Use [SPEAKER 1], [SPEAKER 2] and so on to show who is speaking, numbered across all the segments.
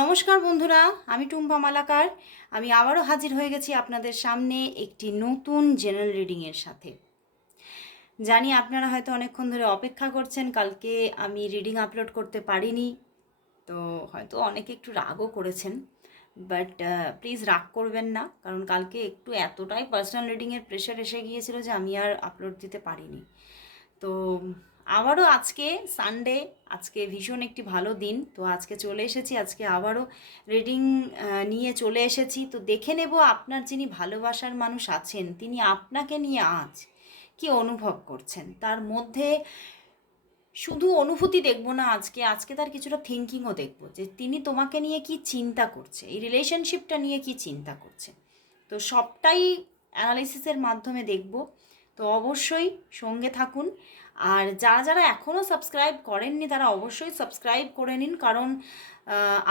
[SPEAKER 1] নমস্কার বন্ধুরা, আমি টুম্পা মালাকার। আমি আবারও হাজির হয়ে গেছি আপনাদের সামনে একটি নতুন জেনারেল রিডিংয়ের সাথে। জানি আপনারা হয়তো অনেকক্ষণ ধরে অপেক্ষা করছেন, কালকে আমি রিডিং আপলোড করতে পারিনি, তো হয়তো অনেকে একটু রাগও করেছেন বাট প্লিজ রাগ করবেন না, কারণ কালকে একটু এতটাই পার্সোনাল রিডিংয়ের প্রেশার এসে গিয়েছিল যে আমি আর আপলোড দিতে পারিনি। তো আবারও আজকে সানডে আজকে ভীষণ একটি ভালো দিন। তো আজকে চলে এসেছি, আজকে আবারও রিডিং নিয়ে চলে এসেছি। তো দেখে নেব আপনার যিনি ভালোবাসার মানুষ আছেন, তিনি আপনাকে নিয়ে আজ কি অনুভব করছেন? তার মধ্যে শুধু অনুভূতি দেখব না আজকে আজকে তার কিছুটা থিঙ্কিংও দেখব যে তিনি তোমাকে নিয়ে কি চিন্তা করছে, এই রিলেশনশিপটা নিয়ে কি চিন্তা করছে। তো সবটাই অ্যানালিসিসের মাধ্যমে দেখব। তো অবশ্যই সঙ্গে থাকুন। আর যারা যারা এখনও সাবস্ক্রাইব করেননি, তারা অবশ্যই সাবস্ক্রাইব করে নিন। কারণ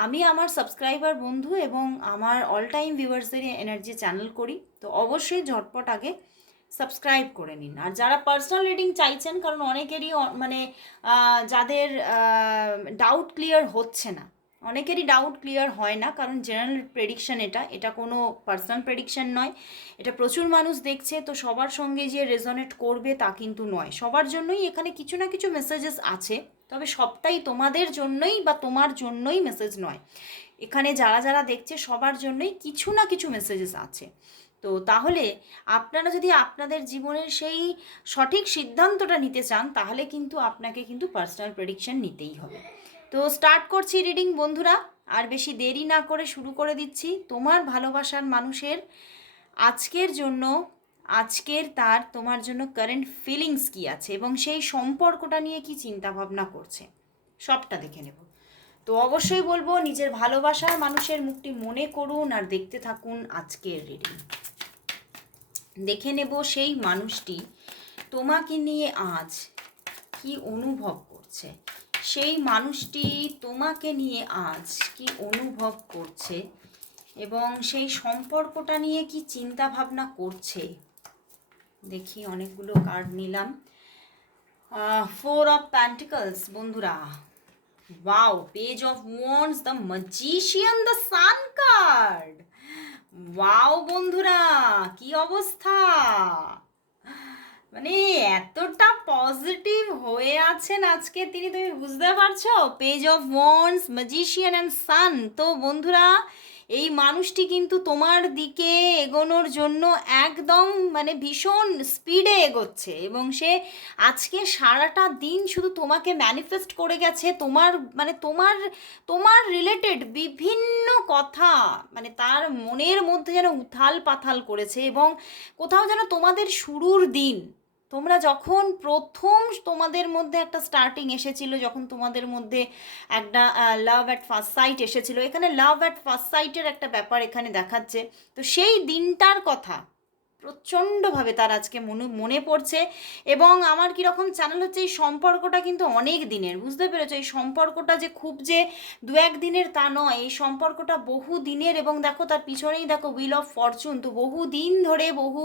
[SPEAKER 1] আমি আমার সাবস্ক্রাইবার বন্ধু এবং আমার অল টাইম ভিউয়ার্সদের এনার্জি চ্যানেল করি। তো অবশ্যই ঝটপট আগে সাবস্ক্রাইব করে নিন। আর যারা পার্সোনাল রিডিং চাইছেন, কারণ অনেকেরই মানে যাদের ডাউট ক্লিয়ার হচ্ছে না অনেকেরই ডাউট ক্লিয়ার হয় না, কারণ জেনারেল প্রেডিকশন এটা এটা কোনো পার্সোনাল প্রেডিকশন নয়। এটা প্রচুর মানুষ দেখছে, তো সবার সঙ্গে যে রেজনেট করবে তা কিন্তু নয়। সবার জন্যই এখানে কিছু না কিছু মেসেজেস আছে, তবে সবটাই তোমাদের জন্যই বা তোমার জন্যই মেসেজ নয়। এখানে যারা যারা দেখছে, সবার জন্যই কিছু না কিছু মেসেজেস আছে। তো তাহলে আপনারা যদি আপনাদের জীবনের সেই সঠিক সিদ্ধান্তটা নিতে চান, তাহলে কিন্তু আপনাকে কিন্তু পার্সোনাল প্রেডিকশন নিতেই হবে। তো স্টার্ট করছি রিডিং বন্ধুরা। আর বেশি দেরি না করে শুরু করে দিচ্ছি। তোমার ভালোবাসার মানুষের আজকের জন্য, আজকের তার তোমার জন্য কারেন্ট ফিলিংস কি আছে এবং সেই সম্পর্কটা নিয়ে কি চিন্তা ভাবনা করছে, সবটা দেখে নেব। তো অবশ্যই বলব, নিজের ভালোবাসার মানুষের মুখটি মনে করুন আর দেখতে থাকুন আজকের রিডিং দেখে নেব সেই মানুষটি তোমাকে নিয়ে আজ কি অনুভব করছে। সেই মানুষটি তোমাকে নিয়ে আজ কি অনুভব করছে এবং সেই সম্পর্কটা নিয়ে কি চিন্তা ভাবনা করছে? দেখি, অনেকগুলো কার্ড নিলাম। ফোর অফ প্যান্টিকলস বন্ধুরা। Wow page of wands the magician the sun card wow বন্ধুরা, কি অবস্থা? মানে এতটা পজিটিভ হয়ে আছেন আজকে, তিনি তুমি বুঝতে পারছ? Page of wands magician and sun তো বন্ধুরা, এই মানুষটি কিন্তু তোমার দিকে এগোনোর জন্য একদম মানে ভীষণ স্পিডে এগোচ্ছে এবং সে আজকে সারাটা দিন শুধু তোমাকে ম্যানিফেস্ট করে গেছে, তোমার মানে তোমার তোমার রিলেটেড বিভিন্ন কথা মানে তার মনের মধ্যে যেন উথাল পাথাল করেছে এবং কোথাও যেন তোমাদের শুরুর দিন তোমরা যখন প্রথম তোমাদের মধ্যে একটা স্টার্টিং এসেছিল, যখন তোমাদের মধ্যে একটা লাভ অ্যাট ফার্স্ট সাইট এসেছিল, এখানে লাভ অ্যাট ফার্স্ট সাইটের একটা ব্যাপার এখানে দেখাচ্ছে। তো সেই দিনটার কথা প্রচণ্ডভাবে তার আজকে মনে মনে পড়ছে এবং আমার কীরকম চ্যানেল হচ্ছে এই সম্পর্কটা কিন্তু অনেক দিনের, বুঝতে পেরেছ? এই সম্পর্কটা যে খুব যে দু এক দিনের তা নয়, এই সম্পর্কটা বহু দিনের এবং দেখো তার পিছনেই দেখো উইল অফ ফরচুন তো বহু দিন ধরে বহু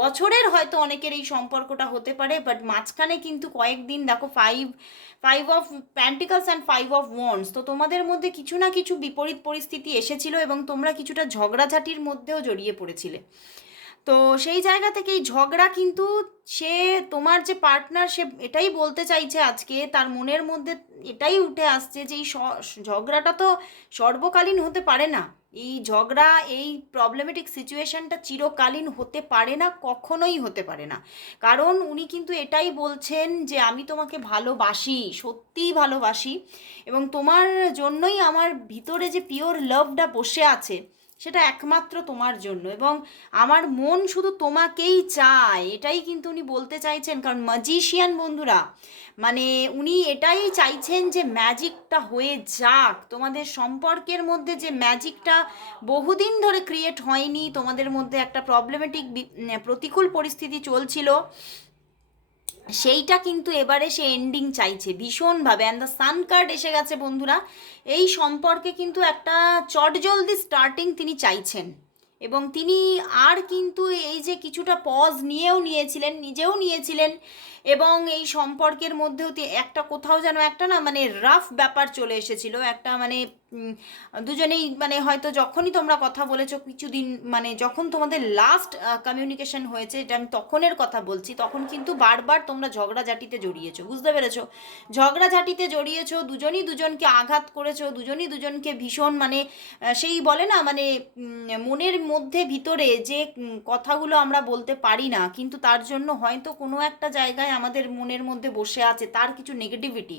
[SPEAKER 1] বছরের হয়তো অনেকের এই সম্পর্কটা হতে পারে বাট মাঝখানে কিন্তু কয়েকদিন দেখো five five of pentacles and five of wands তো তোমাদের মধ্যে কিছু না কিছু বিপরীত পরিস্থিতি এসেছিল এবং তোমরা কিছুটা ঝগড়াঝাটির মধ্যেও জড়িয়ে পড়েছিলে। তো সেই জায়গা থেকে এই ঝগড়া কিন্তু সে তোমার যে পার্টনার সে এটাই বলতে চাইছে আজকে, তার মনের মধ্যে এটাই উঠে আসছে যে এই ঝগড়াটা তো সর্বকালীন হতে পারে না। এই ঝগড়া, এই প্রবলেমেটিক সিচুয়েশনটা চিরকালীন হতে পারে না, কখনোই হতে পারে না। কারণ উনি কিন্তু এটাই বলছেন যে আমি তোমাকে ভালোবাসি, সত্যিই ভালোবাসি। এবং তোমার জন্যই আমার ভিতরে যে পিওর লাভটা বসে আছে সেটা একমাত্র তোমার জন্য এবং আমার মন শুধু তোমাকেই চায়, এটাই কিন্তু উনি বলতে চাইছেন। কারণ ম্যাজিশিয়ান বন্ধুরা মানে উনি এটাই চাইছেন যে ম্যাজিকটা হয়ে যাক। তোমাদের সম্পর্কের মধ্যে যে ম্যাজিকটা বহুদিন ধরে ক্রিয়েট হয়নি, তোমাদের মধ্যে একটা প্রবলেমেটিক প্রতিকূল পরিস্থিতি চলছিল। সেইটা কিন্তু এবারে সে এন্ডিং চাইছে। ভীষণভাবে অ্যান্ড দ্য সান কার্ড এসে গেছে বন্ধুরা। এই সম্পর্কে কিন্তু একটা চটজলদি স্টার্টিং তিনি চাইছেন। এবং তিনি আর কিন্তু এই যে কিছুটা পজ নিয়েও নিয়েছিলেন, নিজেও নিয়েছিলেন এবং এই সম্পর্কের মধ্যেও একটা কোথাও যেন একটা না মানে রাফ ব্যাপার চলে এসেছিল। একটা মানে দুজনেই মানে হয়তো যখনই তোমরা কথা বলেছ কিছুদিন মানে যখন তোমাদের লাস্ট কমিউনিকেশন হয়েছে, এটা আমি তখনের কথা বলছি, তখন কিন্তু বারবার তোমরা ঝগড়াঝাটিতে জড়িয়েছো, বুঝতে পেরেছ? ঝগড়াঝাটিতে জড়িয়েছো, দুজনই দুজনকে আঘাত করেছ, দুজনই দুজনকে ভীষণ মানে সেই বলে না মানে মনের মধ্যে ভিতরে যে কথাগুলো আমরা বলতে পারি না, কিন্তু তার জন্য হয়তো কোনো একটা জায়গায় আমাদের মনের মধ্যে বসে আছে তার কিছু নেগেটিভিটি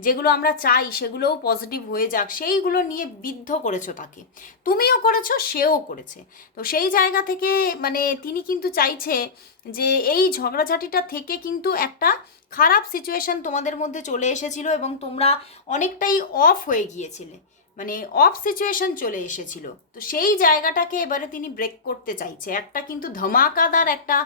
[SPEAKER 1] যেগুলো আমরা চাই সেগুলোও পজিটিভ হয়ে যাক, সেইগুলো নিয়ে বিদ্ধ করেছ তাকে। তুমিও করেছ, সেও করেছে। তো সেই জায়গা থেকে মানে তিনি কিন্তু চাইছে যে এই ঝগড়াঝাটিটা থেকে কিন্তু একটা খারাপ সিচুয়েশন তোমাদের মধ্যে চলে এসেছিল এবং তোমরা অনেকটাই অফ হয়ে গিয়েছিলে। মানে অফ সিচুয়েশন চলে এসেছিল। তো সেই জায়গাটাকে এবারে তিনি ব্রেক করতে চাইছে। একটা কিন্তু ধমাকাদার একটা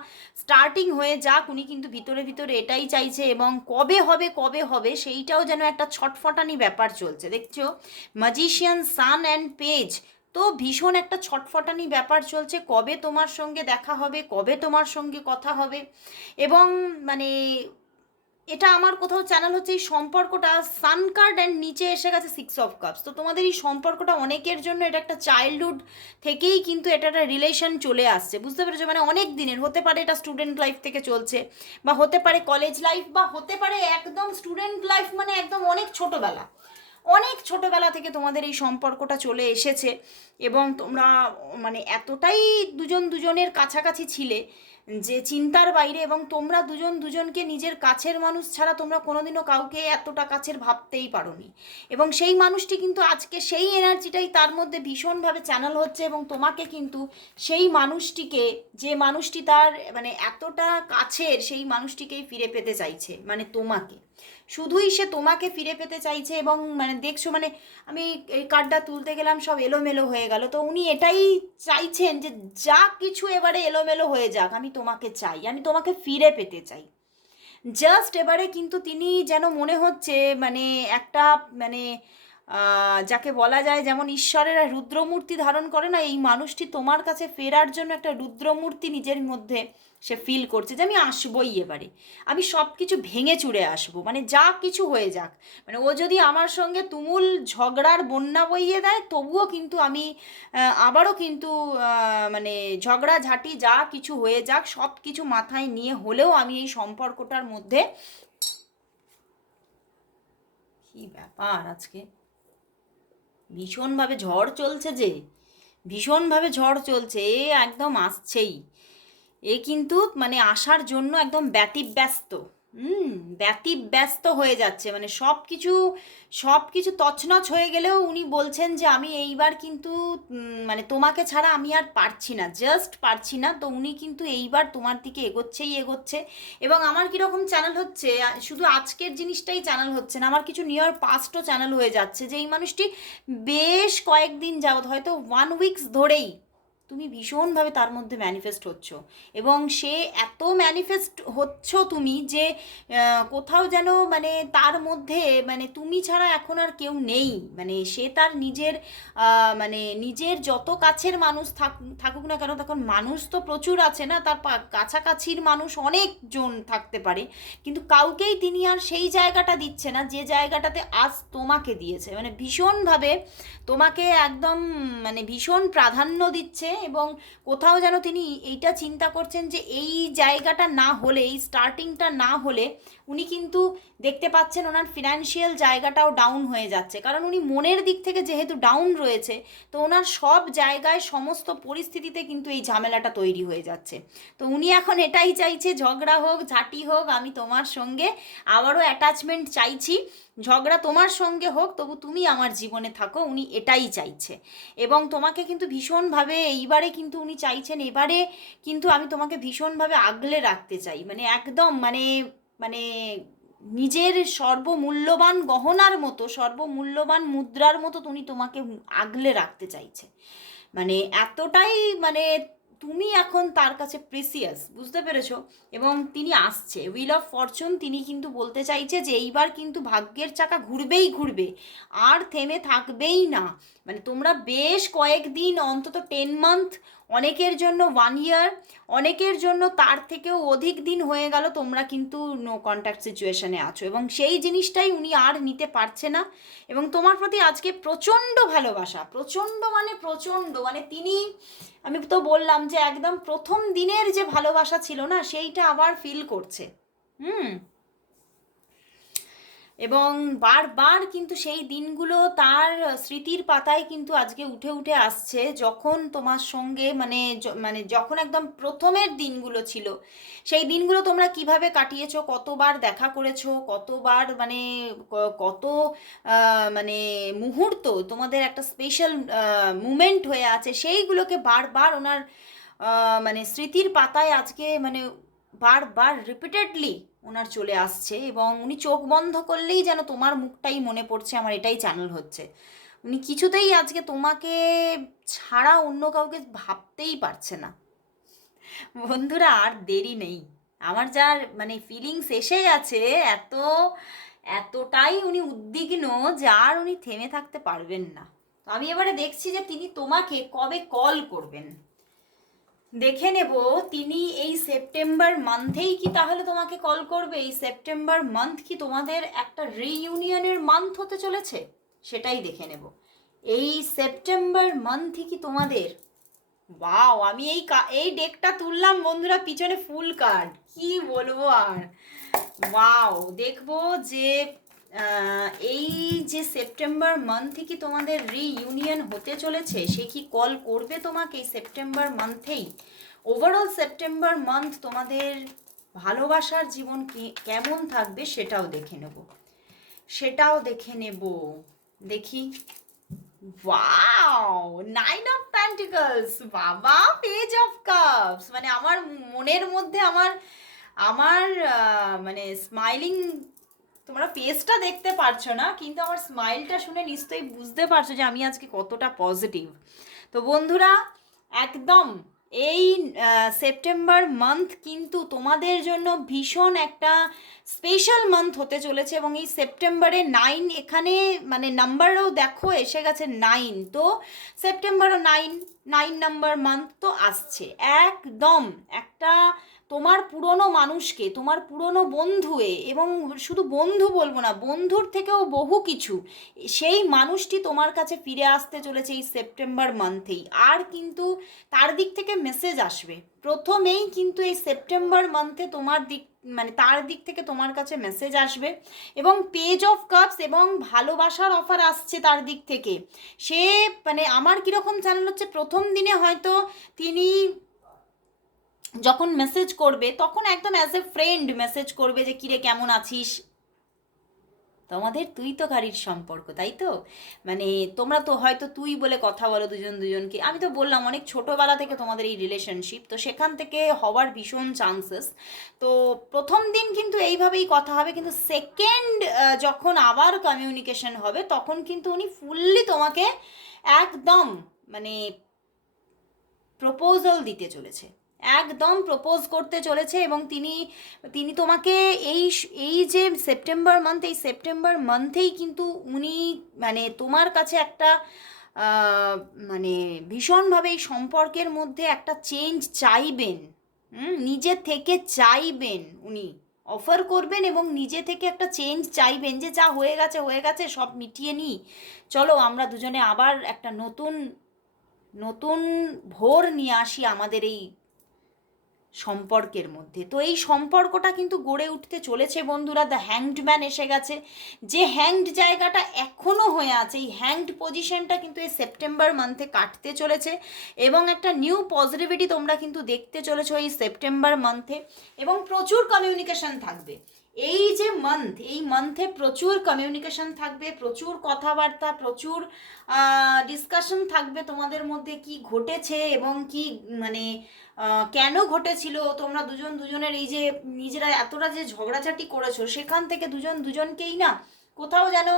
[SPEAKER 1] স্টার্টিং হয়ে যাক, উনি কিন্তু ভিতরে ভিতরে এটাই চাইছে এবং কবে হবে কবে হবে, সেইটাও যেন একটা ছটফটানি ব্যাপার চলছে। দেখছ ম্যাজিশিয়ান সান অ্যান্ড পেজ তো ভীষণ একটা ছটফটানি ব্যাপার চলছে। কবে তোমার সঙ্গে দেখা হবে, কবে তোমার সঙ্গে কথা হবে? এবং মানে এটা আমার কোথাও চ্যানেল হচ্ছে এই সম্পর্কটা সান কার্ড অ্যান্ড নিচে এসে গেছে সিক্স অফ কাপস তো তোমাদের এই সম্পর্কটা অনেকের জন্য এটা একটা চাইল্ডহুড থেকেই কিন্তু এটা একটা রিলেশন চলে আসছে। বুঝতে পেরেছ? মানে অনেক দিনের, হতে পারে এটা স্টুডেন্ট লাইফ থেকে চলছে বা হতে পারে কলেজ লাইফ বা হতে পারে একদম স্টুডেন্ট লাইফ মানে একদম অনেক ছোটোবেলা। অনেক ছোটোবেলা থেকে তোমাদের এই সম্পর্কটা চলে এসেছে এবং তোমরা মানে এতটাই দুজন দুজনের কাছাকাছি ছিলে যে চিন্তার বাইরে এবং তোমরা দুজন দুজনকে নিজের কাছের মানুষ ছাড়া তোমরা কোনোদিনও কাউকে এতটা কাছের ভাবতেই পারোনি। এবং সেই মানুষটি কিন্তু আজকে সেই এনার্জিটাই তার মধ্যে ভীষণভাবে চ্যানেল হচ্ছে এবং তোমাকে কিন্তু সেই মানুষটিকে, যে মানুষটি তার মানে এতটা কাছের সেই মানুষটিকেই ফিরে পেতে চাইছে মানে তোমাকে। শুধুই সে তোমাকে ফিরে পেতে চাইছে এবং মানে দেখছ মানে আমি এই কার্ডটা তুলতে গেলাম, সব এলোমেলো হয়ে গেল। তো উনি এটাই চাইছেন যে যা কিছু এবারে এলোমেলো হয়ে যাক, আমি তোমাকে চাই, আমি তোমাকে ফিরে পেতে চাই। জাস্ট এবারে কিন্তু তিনি যেন মনে হচ্ছে মানে একটা মানে যাকে বলা যায় যেমন ঈশ্বরের রুদ্রমূর্তি ধারণ করে না, এই মানুষটি তোমার কাছে ফেরার জন্য একটা রুদ্রমূর্তি নিজের মধ্যে সে ফিল করছে যে আমি আসবোই এবারে। আমি সব কিছু ভেঙে চুড়ে আসব মানে যা কিছু হয়ে যাক। মানে ও যদি আমার সঙ্গে তুমুল ঝগড়ার বন্যা বইয়ে দেয়, তবুও কিন্তু আমি আবারও কিন্তু মানে ঝগড়া, ঝাঁটি, যা কিছু হয়ে যাক সব কিছু মাথায় নিয়ে হলেও আমি এই সম্পর্কটার মধ্যে কি ব্যাপার আজকে? ভীষণভাবে ঝড় চলছে যে, ভীষণভাবে ঝড় চলছে একদম আসছেই। এ কিন্তু মানে আসার জন্য একদম ব্যতিব্যস্ত। হুম, ব্যতিব্যস্ত হয়ে যাচ্ছে। মানে সব কিছু সব কিছু তছনছ হয়ে গেলেও উনি বলছেন যে, আমি এইবার কিন্তু মানে তোমাকে ছাড়া আমি আর পারছি না জাস্ট পারছি না। তো উনি কিন্তু এইবার তোমার দিকে এগোচ্ছেই এগোচ্ছে। এবং আমার কীরকম চ্যানেল হচ্ছে শুধু আজকের জিনিসটাই চ্যানেল হচ্ছে না, আমার কিছু নিয়ার পাস্টও চ্যানেল হয়ে যাচ্ছে যে, এই মানুষটি বেশ কয়েকদিন যাবৎ, হয়তো ওয়ান উইকস ধরেই তুমি ভীষণভাবে তার মধ্যে ম্যানিফেস্ট হচ্ছ। এবং সে এত ম্যানিফেস্ট হচ্ছ তুমি যে কোথাও যেন মানে তার মধ্যে মানে তুমি ছাড়া এখন আর কেউ নেই। মানে সে তার নিজের মানে নিজের যত কাছের মানুষ থাক, থাকুক না কেন, তখন মানুষ তো প্রচুর আছে না, তার কাছাকাছির মানুষ অনেকজন থাকতে পারে। কিন্তু কাউকেই তিনি আর সেই জায়গাটা দিচ্ছে না, যে জায়গাটাতে আজ তোমাকে দিয়েছে। মানে ভীষণভাবে তোমাকে একদম মানে ভীষণ প্রাধান্য দিচ্ছে। এবং কোথাও যেন তিনি এইটা চিন্তা করছেন যে এই জায়গাটা না হলে, এই স্টার্টিংটা না হলে উনি কিন্তু দেখতে পাচ্ছেন ওনার ফিনান্সিয়াল জায়গাটাও ডাউন হয়ে যাচ্ছে। কারণ উনি মনের দিক থেকে যেহেতু ডাউন রয়েছে, তো ওনার সব জায়গায় সমস্ত পরিস্থিতিতে কিন্তু এই ঝামেলাটা তৈরি হয়ে যাচ্ছে। তো উনি এখন এটাই চাইছে, ঝগড়া হোক, ঝাঁটি হোক, আমি তোমার সঙ্গে আবারও অ্যাটাচমেন্ট চাইছি। ঝগড়া তোমার সঙ্গে হোক, তবু তুমি আমার জীবনে থাকো, উনি এটাই চাইছে। এবং তোমাকে কিন্তু ভীষণভাবে এইবারে কিন্তু উনি চাইছেন, এবারে কিন্তু আমি তোমাকে ভীষণভাবে আগলে রাখতে চাই। মানে একদম মানে মানে নিজের সর্বমূল্যবান গহনার মতো, সর্বমূল্যবান মুদ্রার মতো তুমি তোমাকে আগলে রাখতে চাইছে। মানে এতটাই মানে তুমি এখন তার কাছে প্রেসিয়াস বুঝতে পেরেছ? এবং তিনি আসছে। উইল অফ ফরচুন তিনি কিন্তু বলতে চাইছে যে, এইবার কিন্তু ভাগ্যের চাকা ঘুরবেই ঘুরবে, আর থেমে থাকবেই না। মানে তোমরা বেশ কয়েকদিন, অন্তত টেন মান্থ অনেকের জন্য ওয়ান ইয়ার অনেকের জন্য তার থেকেও অধিক দিন হয়ে গেল, তোমরা কিন্তু নো কন্ট্যাক্ট সিচুয়েশনে আছো। এবং সেই জিনিসটাই উনি আর নিতে পারছে না। এবং তোমার প্রতি আজকে প্রচণ্ড ভালোবাসা, প্রচণ্ড মানে প্রচণ্ড মানে তিনি, আমি তো বললাম যে একদম প্রথম দিনের যে ভালোবাসা ছিল না, সেইটা আবার ফিল করছে। হুম। এবং বারবার কিন্তু সেই দিনগুলো তার স্মৃতির পাতায় কিন্তু আজকে উঠে উঠে আসছে যখন তোমার সঙ্গে মানে মানে যখন একদম প্রথমের দিনগুলো ছিল। সেই দিনগুলো তোমরা কীভাবে কাটিয়েছো? কতবার দেখা করেছ? কতবার মানে কত মানে মুহূর্ত তোমাদের একটা স্পেশাল মুমেন্ট হয়ে আছে? সেইগুলোকে বারবার ওনার মানে স্মৃতির পাতায় আজকে মানে বারবার রিপিটেডলি ওনার চলে আসছে এবং উনি চোখ বন্ধ করলেই যেন তোমার মুখটাই মনে পড়ছে, আমার এটাই চ্যানেল হচ্ছে। উনি কিছুতেই আজকে তোমাকে ছাড়া অন্য কাউকে ভাবতেই পারছে না। বন্ধুরা, আর দেরি নেই। আমার যার মানে ফিলিংস এসে গেছে, এত, এতটাই উনি উদ্বিগ্ন যে আর উনি থেমে থাকতে পারবেন না। আমি এবারে দেখছি যে তিনি তোমাকে কবে কল করবেন। দেখে নেব, তিনি এই সেপ্টেম্বর মান্থেই কি তাহলে তোমাকে কল করবে? এই সেপ্টেম্বর মান্থ কি তোমাদের একটা রিইউনিয়নের মান্থ হতে চলেছে? সেটাই দেখে নেব। এই সেপ্টেম্বর মান্থই কি তোমাদের? ওয়াও আমি এই এই ডেকটা তুললাম বন্ধুরা, পিছনে ফুল কার্ড কি বলব আর? ওয়াও দেখব যে এই যে সেপ্টেম্বর মান্থ কি তোমাদের রিইউনিয়ন হতে চলেছে, সে কি কল করবে তোমাকে সেপ্টেম্বর মান্থেই ওভারঅল সেপ্টেম্বর মান্থ তোমাদের ভালোবাসার জীবন কি, কেমন থাকবে সেটাও দেখে নেব। সেটাও দেখে নেব। দেখি। ওয়াও নাইন অফ প্যান্টিকলস বাবা পেজ অফ কাপস মানে আমার মনের মধ্যে আমার আমার মানে স্মাইলিং তোমরা ফেসটা দেখতে পারছ না, কিন্তু আমার স্মাইলটা শুনে নিশ্চয়ই বুঝতে পারছ যে আমি আজকে কতটা পজিটিভ তো বন্ধুরা, একদম এই সেপ্টেম্বর মান্থ কিন্তু তোমাদের জন্য ভীষণ একটা স্পেশাল মান্থ হতে চলেছে এবং এই সেপ্টেম্বরে নাইন এখানে মানে নাম্বারও দেখো এসে গেছে নাইন তো সেপ্টেম্বরও নাইন নাইন নাম্বার মান্থ তো আসছে। একদম একটা তোমার পুরনো মানুষকে, তোমার পুরনো বন্ধুয়ে এবং শুধু বন্ধু বলব না, বন্ধুর থেকেও বহু কিছু, সেই মানুষটি তোমার কাছে ফিরে আসতে চলেছে এই সেপ্টেম্বর মান্থেই আর কিন্তু তার দিক থেকে মেসেজ আসবে। প্রথমেই কিন্তু এই সেপ্টেম্বর মান্থে তোমার দিক মানে তার দিক থেকে তোমার কাছে মেসেজ আসবে এবং পেজ অফ কাপস এবং ভালোবাসার অফার আসছে তার দিক থেকে। সে মানে আমার কীরকম চ্যানেল হচ্ছে, প্রথম দিনে হয়তো তিনি যখন মেসেজ করবে, তখন একদম অ্যাজ এ ফ্রেন্ড মেসেজ করবে যে, কিরে, কেমন আছিস? তোমাদের তুই তো গাড়ির সম্পর্ক, তাই তো? মানে তোমরা তো হয়তো তুই বলে কথা বলো দুজন দুজনকে। আমি তো বললাম, অনেক ছোটোবেলা থেকে তোমাদের এই রিলেশনশিপ তো সেখান থেকে হওয়ার ভীষণ চান্সেস তো প্রথম দিন কিন্তু এইভাবেই কথা হবে, কিন্তু সেকেন্ড যখন আবার কমিউনিকেশন হবে, তখন কিন্তু উনি ফুললি তোমাকে একদম মানে প্রপোজাল দিতে চলেছে। একদম প্রপোজ করতে চলেছে এবং তিনি তিনি তোমাকে এই এই যে সেপ্টেম্বর মান্থ এই সেপ্টেম্বর মান্থেই কিন্তু উনি মানে তোমার কাছে একটা মানে ভীষণভাবে এই সম্পর্কের মধ্যে একটা চেঞ্জ চাইবেন। নিজে থেকে চাইবেন উনি। অফার করবেন এবং নিজে থেকে একটা চেঞ্জ চাইবেন যে যা হয়ে গেছে হয়ে গেছে, সব মিটিয়ে নিই। চলো আমরা দুজনে আবার একটা নতুন নতুন ভোর নিয়ে আসি আমাদের এই সম্পর্কের মধ্যে। তো এই সম্পর্কটা কিন্তু গড়ে উঠতে চলেছে বন্ধুরা দ্য হ্যাংড ম্যান এসে গেছে। যে হ্যাংড জায়গাটা এখনও হয়ে আছে, এই হ্যাংড পজিশনটা কিন্তু এই সেপ্টেম্বর মান্থে কাটতে চলেছে এবং একটা নিউ পজিটিভিটি তোমরা কিন্তু দেখতে চলেছো এই সেপ্টেম্বর মান্থে এবং প্রচুর কমিউনিকেশন থাকবে। এই যে মান্থ এই মান্থে প্রচুর কমিউনিকেশন থাকবে, প্রচুর কথাবার্তা, প্রচুর ডিসকাশন থাকবে তোমাদের মধ্যে কি ঘটেছে এবং কি মানে কেন ঘটেছিল? তোমরা দুজন দুজনের এই যে নিজেরা এতটা যে ঝগড়াঝাটি করেছ, সেখান থেকে দুজন দুজনকেই না কোথাও যেন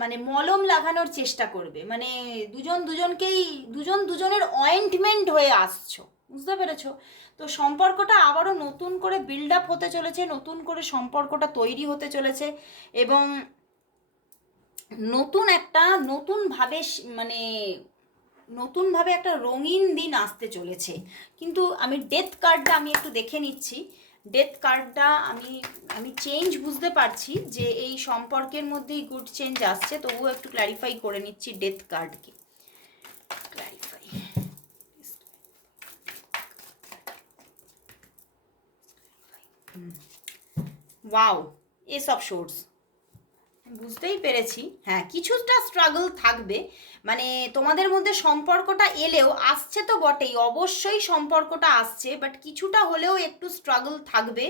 [SPEAKER 1] মানে মলম লাগানোর চেষ্টা করবে। মানে দুজন দুজনকেই, দুজন দুজনের অয়েন্টমেন্ট হয়ে আসছো। বুঝতে পেরেছ? তো সম্পর্কটা আবারও নতুন করে বিল্ড আপ হতে চলেছে, নতুন করে সম্পর্কটা তৈরি হতে চলেছে এবং নতুন একটা নতুনভাবে মানে নতুনভাবে একটা রঙিন দিন আসতে চলেছে। কিন্তু আমি ডেথ কার্ডটা আমি একটু দেখে নিচ্ছি। ডেথ কার্ডটা আমি আমি চেঞ্জ বুঝতে পারছি যে এই সম্পর্কের মধ্যেই গুড চেঞ্জ আসছে, তবুও একটু ক্ল্যারিফাই করে নিচ্ছি ডেথ কার্ডকে wow. Ace of swords. বুঝতেই পেরেছি। হ্যাঁ কিছুটা স্ট্রাগল থাকবে। মানে তোমাদের মধ্যে সম্পর্কটা এলেও আসছে তো বটেই, অবশ্যই সম্পর্কটা আসছে বাট কিছুটা হলেও একটু স্ট্রাগল থাকবে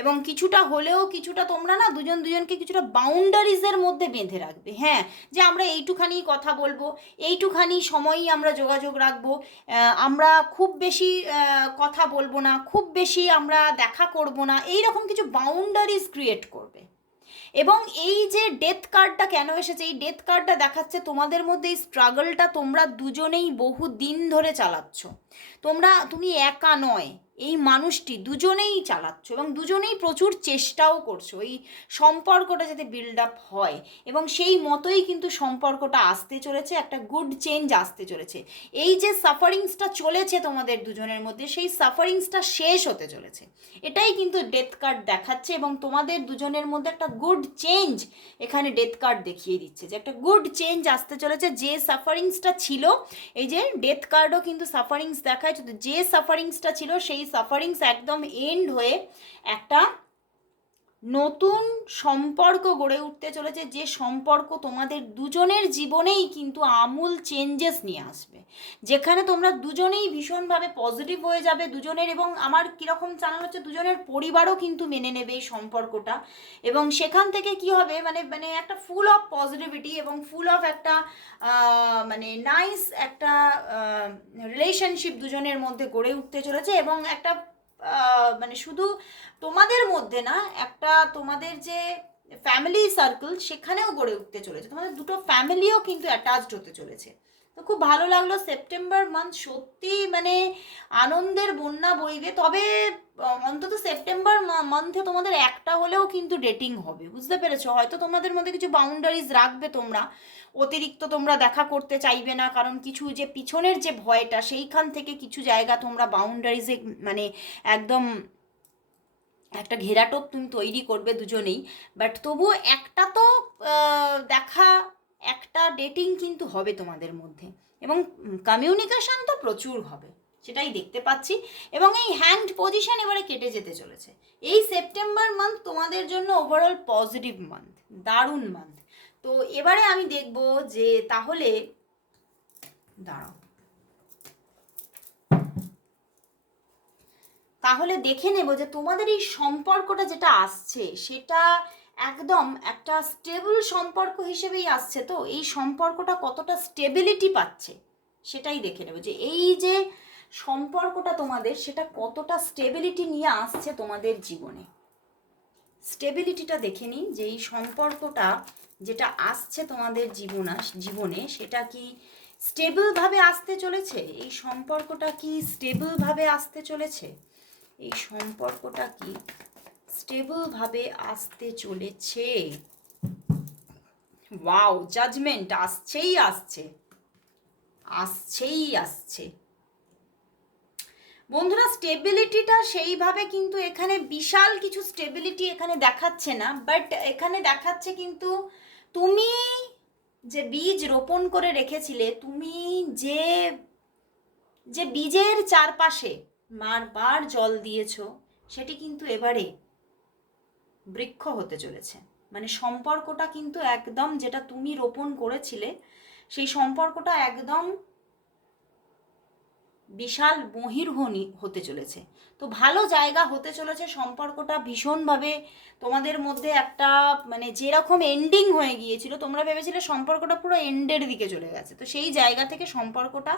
[SPEAKER 1] এবং কিছুটা হলেও কিছুটা তোমরা না দুজন দুজনকে কিছুটা বাউন্ডারিজের মধ্যে বেঁধে রাখবে। হ্যাঁ যে আমরা এইটুখানি কথা বলব, এইটুখানি সময়ই আমরা যোগাযোগ রাখব আমরা খুব বেশি কথা বলব না, খুব বেশি আমরা দেখা করব না এই রকম কিছু বাউন্ডারিজ ক্রিয়েট করবে। এবং এই যে ডেথ কার্ডটা কেন এসেছে? এই ডেথ কার্ডটা দেখাচ্ছে তোমাদের মধ্যে এই স্ট্রাগলটা তোমরা দুজনেই বহু দিন ধরে চালাচ্ছ। তোমরা, তুমি একা নয়। এই মানুষটি দুজনেই চালাচ্ছ এবং দুজনেই প্রচুর চেষ্টাও করছ। এই সম্পর্কটা যাতে বিল্ড আপ হয় এবং সেই মতোই কিন্তু সম্পর্কটা আসতে চলেছে, একটা গুড চেঞ্জ আসতে চলেছে। এই যে সাফারিংসটা চলেছে তোমাদের দুজনের মধ্যে, সেই সাফারিংসটা শেষ হতে চলেছে। এটাই কিন্তু ডেথ কার্ড দেখাচ্ছে এবং তোমাদের দুজনের মধ্যে একটা গুড চেঞ্জ এখানে ডেথ কার্ড দেখিয়ে দিচ্ছে যে একটা গুড চেঞ্জ আসতে চলেছে, যে সাফারিংসটা ছিল, এই যে ডেথ কার্ডও কিন্তু সাফারিংস দেখায়, যে সাফারিংসটা ছিল, সেই সাফারিংস একদম এন্ড হয়ে একটা নতুন সম্পর্ক গড়ে উঠতে চলেছে, যে সম্পর্ক তোমাদের দুজনের জীবনেই কিন্তু আমূল চেঞ্জেস নিয়ে আসবে। যেখানে তোমরা দুজনেই ভীষণভাবে পজিটিভ হয়ে যাবে, দুজনের এবং আমার কীরকম জানা হচ্ছে, দুজনের পরিবারও কিন্তু মেনে নেবে এই সম্পর্কটা। এবং সেখান থেকে কি হবে মানে মানে একটা ফুল অফ পজিটিভিটি এবং ফুল অফ একটা মানে নাইস একটা রিলেশনশিপ দুজনের মধ্যে গড়ে উঠতে চলেছে এবং একটা মানে শুধু তোমাদের মধ্যে না, একটা তোমাদের যে ফ্যামিলি সার্কেল সেখানেও গড়ে উঠতে চলেছে। তোমাদের দুটো ফ্যামিলিও কিন্তু অ্যাটাচড হতে চলেছে। তো খুব ভালো লাগল সেপ্টেম্বর মান্থ সত্যি মানে আনন্দের বন্যা বইবে। তবে অন্তত সেপ্টেম্বর মান্থে তোমাদের একটা হলেও কিন্তু ডেটিং হবে। বুঝতে পেরেছ? হয়তো তোমাদের মধ্যে কিছু বাউন্ডারিজ রাখবে তোমরা। অতিরিক্ত তোমরা দেখা করতে চাইবে না, কারণ কিছু যে পিছনের যে ভয়টা, সেইখান থেকে কিছু জায়গা তোমরা বাউন্ডারিজে মানে একদম একটা ঘেরাটোপ তুমি তৈরি করবে দুজনেই। বাট তবুও একটা তো দেখা, একটা ডেটিং কিন্তু হবে তোমাদের মধ্যে। এবং কমিউনিকেশন তো প্রচুর হবে, সেটাই দেখতে পাচ্ছি। এবং এই হ্যান্ড পজিশন এবারে কেটে যেতে চলেছে। এই সেপ্টেম্বর মান্থ তোমাদের জন্য ওভারঅল পজিটিভ মান্থ দারুণ মান্থ তো এবারে আমি দেখব যে তাহলে, দাঁড়াও। তাহলে দেখে নেব যে তোমাদের এই সম্পর্কটা যেটা আসছে, সেটা একদম একটা স্টেবল সম্পর্ক হিসেবেই আসছে তো? এই সম্পর্কটা কতটা স্টেবিলিটি পাচ্ছে? সেটাই দেখে নেব যে এই যে সম্পর্কটা তোমাদের, সেটা কতটা স্টেবিলিটি নিয়ে আসছে তোমাদের জীবনে। স্টেবিলিটিটা দেখে নিই যে এই সম্পর্কটা যেটা আসছে তোমাদের জীবনা জীবনে সেটা কি স্টেবলভাবে আসতে চলেছে? এই সম্পর্কটা কি স্টেবলভাবে আসতে চলেছে? এই সম্পর্কটা কি স্টেবলভাবে আসতে চলেছে? ওয়াও জাজমেন্ট আসছেই আসছে। আসছেই আসছে। বন্ধুরা স্টেবিলিটিটা সেইভাবে কিন্তু এখানে বিশাল কিছু স্টেবিলিটি এখানে দেখাচ্ছে না বাট এখানে দেখাচ্ছে কিন্তু তুমি যে বীজ রোপণ করে রেখেছিলে, তুমি যে যে বীজের চারপাশে বারবার জল দিয়েছ, সেটি কিন্তু এবারে বৃক্ষ হতে চলেছে। মানে সম্পর্কটা কিন্তু একদম যেটা তুমি রোপণ করেছিলে, সেই সম্পর্কটা একদম বিশাল বহির্ভনি হতে চলেছে। তো ভালো জায়গা হতে চলেছে সম্পর্কটা ভীষণভাবে তোমাদের মধ্যে একটা মানে যেরকম এন্ডিং হয়ে গিয়েছিল, তোমরা ভেবেছিলে সম্পর্কটা পুরো এন্ডের দিকে চলে গেছে। তো সেই জায়গা থেকে সম্পর্কটা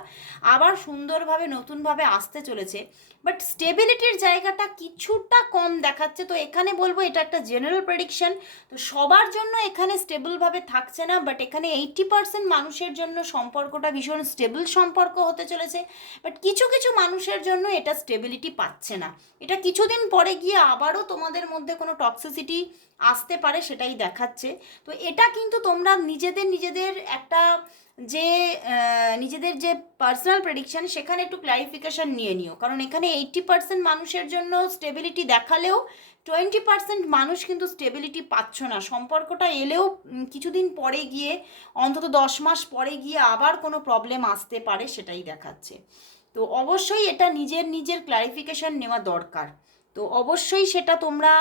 [SPEAKER 1] আবার সুন্দরভাবে, নতুনভাবে আসতে চলেছে। বাট স্টেবিলিটির জায়গাটা কিছুটা কম দেখাচ্ছে। তো এখানে বলব, এটা একটা জেনারেল প্রেডিকশন তো সবার জন্য এখানে স্টেবলভাবে থাকছে না বাট এখানে এইটটি পার্সেন্ট মানুষের জন্য সম্পর্কটা ভীষণ স্টেবল সম্পর্ক হতে চলেছে। বাট কিছু কিছু মানুষের জন্য এটা স্টেবিলিটি পাচ্ছে। না। এটা কিছুদিন পরে গিয়ে আবারও তোমাদের মধ্যে কোনো টক্সিসিটি আসতে পারে সেটাই দেখাচ্ছে। তো এটা কিন্তু তোমরা নিজেদের নিজেদের একটা যে নিজেদের নিজেদের যে পার্সোনাল প্রেডিকশন সেখানে একটু ক্লারিফিকেশন নিয়ে নিও। কারণ এখানে এইট্টি পার্সেন্ট মানুষের জন্য স্টেবিলিটি দেখালেও টোয়েন্টি পার্সেন্ট মানুষ কিন্তু স্টেবিলিটি পাচ্ছ না। সম্পর্কটা এলেও কিছুদিন পরে গিয়ে, অন্তত দশ মাস পরে গিয়ে আবার কোনো প্রবলেম আসতে পারে সেটাই দেখাচ্ছে। তো অবশ্যই এটা নিজের নিজের ক্লারিফিকেশন নেওয়া দরকার। তো অবশ্যই সেটা তোমরা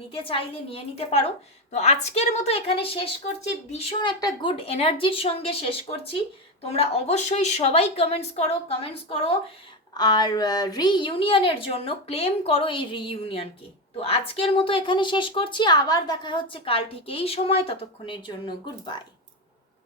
[SPEAKER 1] নিতে চাইলে নিয়ে নিতে পারো। তো আজকের মতো এখানে শেষ করছি। ভীষণ একটা গুড এনার্জির সঙ্গে শেষ করছি। তোমরা অবশ্যই সবাই কমেন্টস করো কমেন্টস করো, আর রিইউনিয়নের জন্য ক্লেম করো এই রিইউনিয়নকে তো আজকের মতো এখানে শেষ করছি। আবার দেখা হচ্ছে কাল ঠিক এই সময়, ততক্ষণের জন্য গুড বাই